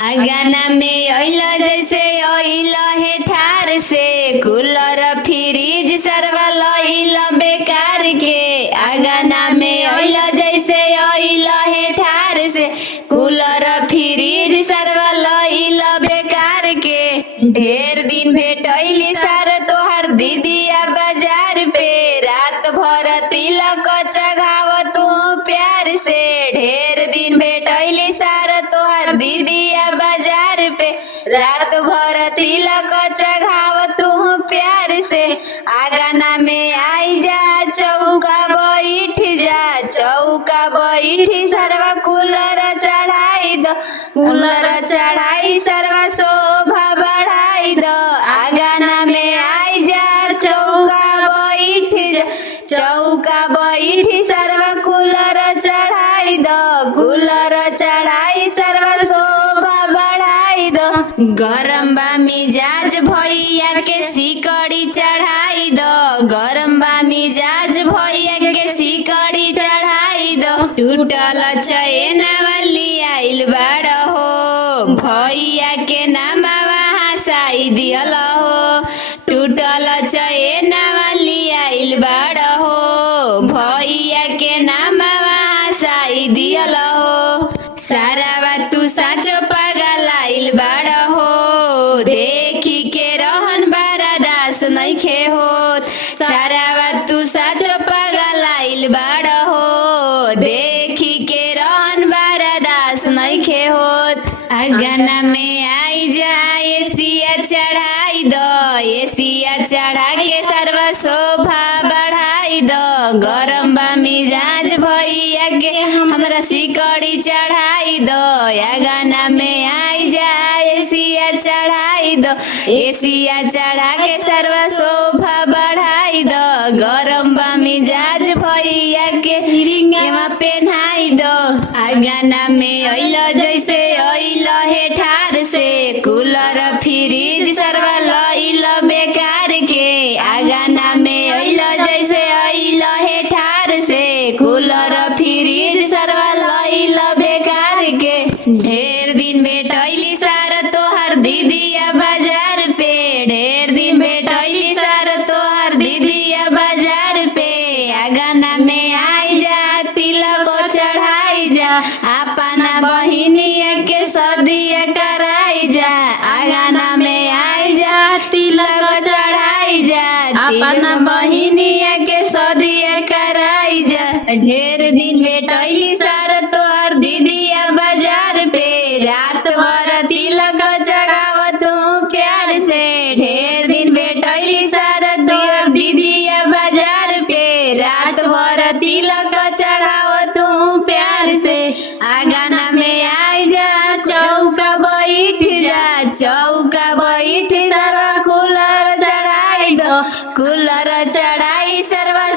आगाना में अइल जैसे अइल हे ठार से, कूलर फ्रिज सरवा लइल बेकार के। आगाना में अइल जैसे अइल हे ठार से, कूलर फ्रिज सरवा लइल बेकार के। ढेर दिन भेटैली सार तोहर दीदिया बाजार पे, रात भर तिलक चढ़ाव तू प्यार से। ढेर दिन भेटैली सार तोहर दीदिया बाजार पे, रात भर तिलक चढ़ाव तू प्यार से। आगाना में आई जा चौका बैठ जा, चौका बैठी सरवा कूलर चढ़ाई दो, कूलर चढ़ाई सरवा शोभा बढ़ाई दो। आगाना में आई जा चौका बैठ जा, चौका बैठी सरवा कूलर चढ़ाई दो, कूलर चढ़ाई सरवा शोभा बढ़ाई दो। गरम बा मिजाज भैया के सिकड़ी चढ़ाई दो, गरम बा मिजाज भैया के सिकड़ी चढ़ाई दो। टूटल चैना वाली आइल बाड़ हो, भैया के नामवा हंसाई दियल हो। टूटल चैना वाली आइल बाड़ हो, भैया के नामवा हंसाई दियल हो। सारा बात तू साचो पागल आइल बाड़ हो, देखी के रहन बर्दाश्त नइखे होत। सारा बात तू साचो पागल आइल बाड़ हो, देखी के रहन बर्दाश्त नइखे होत। आगाना में आई जा एसिया चढ़ाई दो, एसिया चढ़ा के सर्व शोभा बढ़ाई दो। गरम बा मिजाज भैया के हमरा सिकड़ी चढ़ाई दो। आगाना में आई जा एसिया चढ़ाई दो, एसिया चढ़ा के सर्व शोभा बढ़ाई दो। गरम बा मिजाज भैया के रिंगवा पहनाई दो। आगाना में अइल जैसे अइल हे ठार से, कूलर फ्रिज सरवा लइल बेकार के। आगाना में अइल जैसे अइल हे ठार से, कूलर फ्रिज सरवा लइल बेकार के। ढेर दिन भेटैली सार तोहर दीदिया बाजार पे, ढेर दिन भेटैली सार तोहर दीदिया बाजार पे। आगाना में आई जा तिलक चढ़ाई जा, अपना बहिनिया के सदिया कराई जा। आगाना में आई जा तिलक चढ़ाई जा, अपना बहिनिया के सदिया कराई जा। ढेर दिन भेटैली सार तोहर दीदिया बाजार पे, रात भर तिलक चढ़ाव तू प्यार से। ढेर दिन भेटैली सार तोहर दीदिया बाजार पे, रात भर तिलक चढ़ाव तू प्यार से। आगाना में आई जा चौका बैठ जा, चौका बैठ सरवा कूलर चढ़ाई दो, कूलर चढ़ाई सरवा